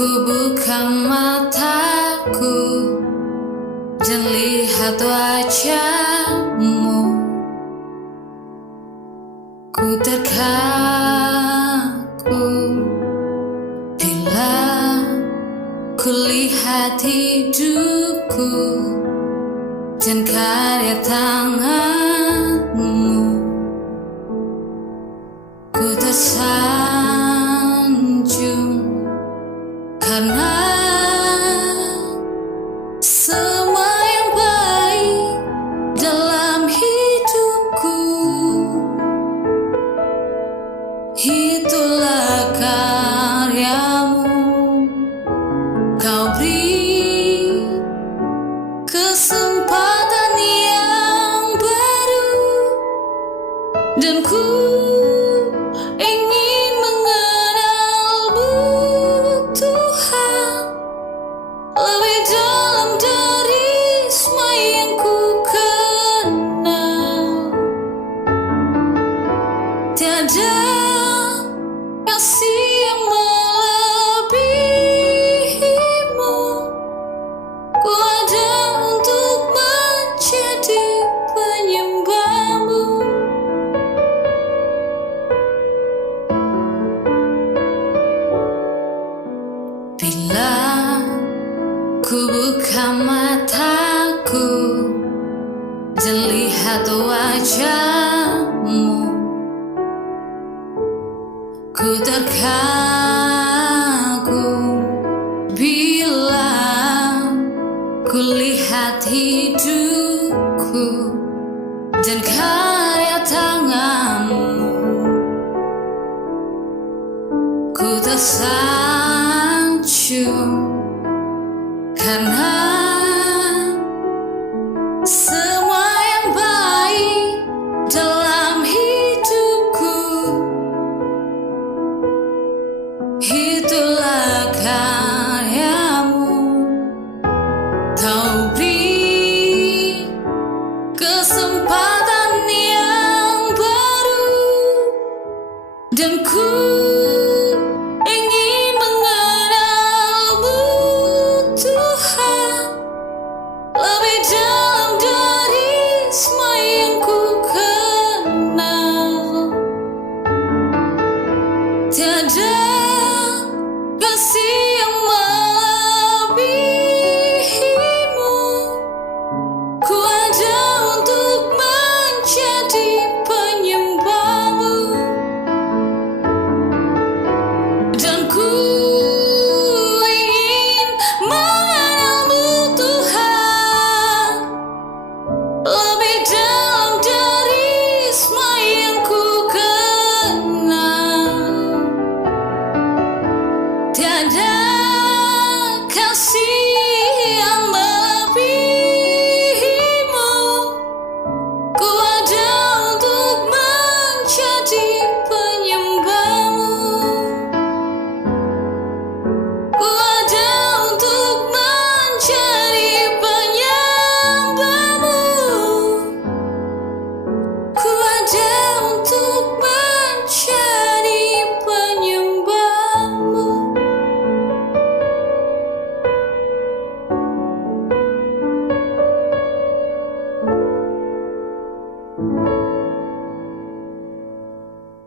Ku buka mataku dan lihat wajahmu. Ku terkagum bila ku lihat hidupku dan karya tanganmu. Ku tersanjung karena semua yang baik dalam hidupku, itulah karyamu. Kau beri kesempatan yang baru, dan ku ingin mengenalmu, Tuhan, lebih dalam dari semua yang ku kenal. Tiada kasih yang melebihimu. Ku ada untuk menjadi penyembahmu. Bila ku buka mataku dan lihat wajahmu, ku terkagum bila ku lihat hidupku dan karya tanganmu. Ku tersanjung karena semua yang baik dalam hidupku, itulah karyamu. Kau beri kesempatan yang baru, dan ku ingin mengenalmu, Tuhan, lebih dalam dari semua yang ku kenal. Tiada